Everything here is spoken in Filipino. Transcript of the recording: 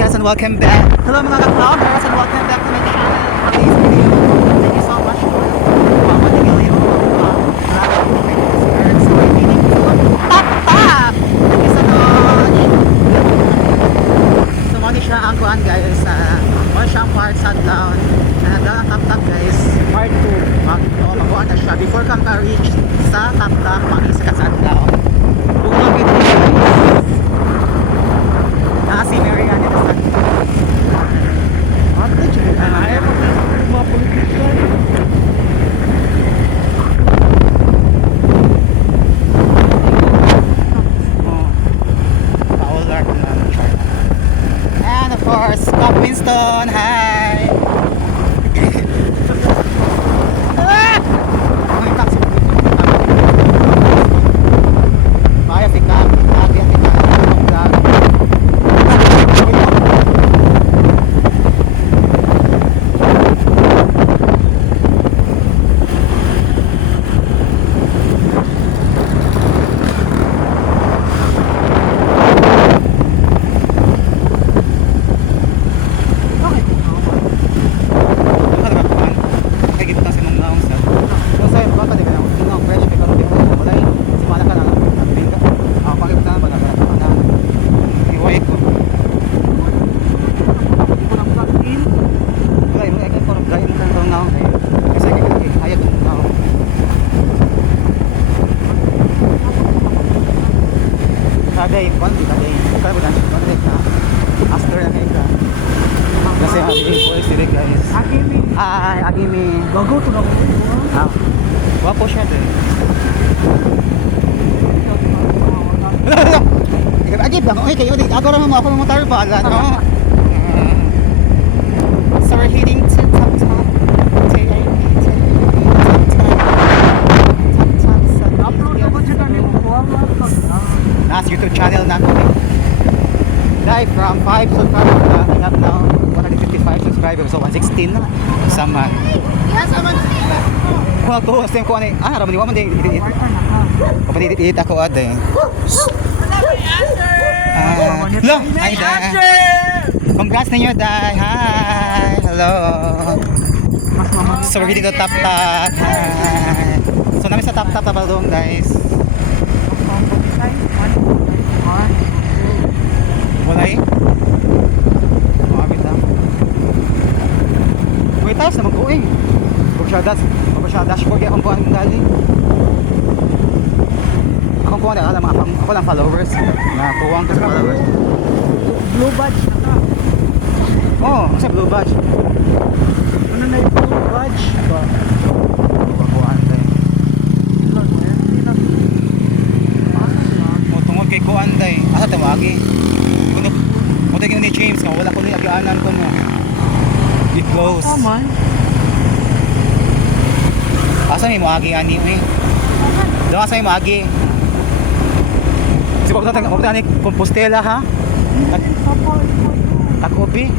guys and welcome back. Hello mga ka-clouders and welcome back to my channel. For today's video, thank you so much for matigil yung marami ng listeners. So I'm feeling to top! Thank you so much! So muna siya ang kuhan guys. Muna siya ang part sa down. Down ang top guys. Part 2. Magkuhan na siya. Before kang ka-reach sa top mag-isa ka sa down. Bukang video guys. Si Marian ito sa ate dyan ayaw mo mga politician Paulard na and of course Scott Winston, hi Saday, konti saday. Bukan bukan konti ka. Aster na kayo ka. Kasi hali boys dire guys. Agimi. Ay, agimi. Gogo to na ko. Ah. Wapo siya din. Ikaw agib lang. Okay kayo. Ako ra mo ako motor pa ala no. So we're heading to top. Nas YouTube channel na ko. Live from 5 subscribers I have now 155 subscribers so 116 na sama. Ko to same ko ani ra man di edit. Ko pa edit ako ade. Hello, hi there. Congrats ninyo dai. Hi. Hello. So we're heading to top. Hi. So namin sa top Balong guys. Wala eh. Makakit lang. May taas naman ko eh. Huwag siya dashboard kaya akong kuhan mong galing. Akong kuhan na ako lang followers. Kuhan ko sa followers. Blue badge na ka. Oo, kasi blue badge. Ano na yung blue badge? Kuhan tayo. Tungod kay kuhan tayo. Asa tawagi? Kung tayo ni James, kung wala ko ni agianan ko no. It goes. Man. Asa may maagi ani eh. Doon asa may maagi. Kasi pagpunta ni Compostela ha? Takopi.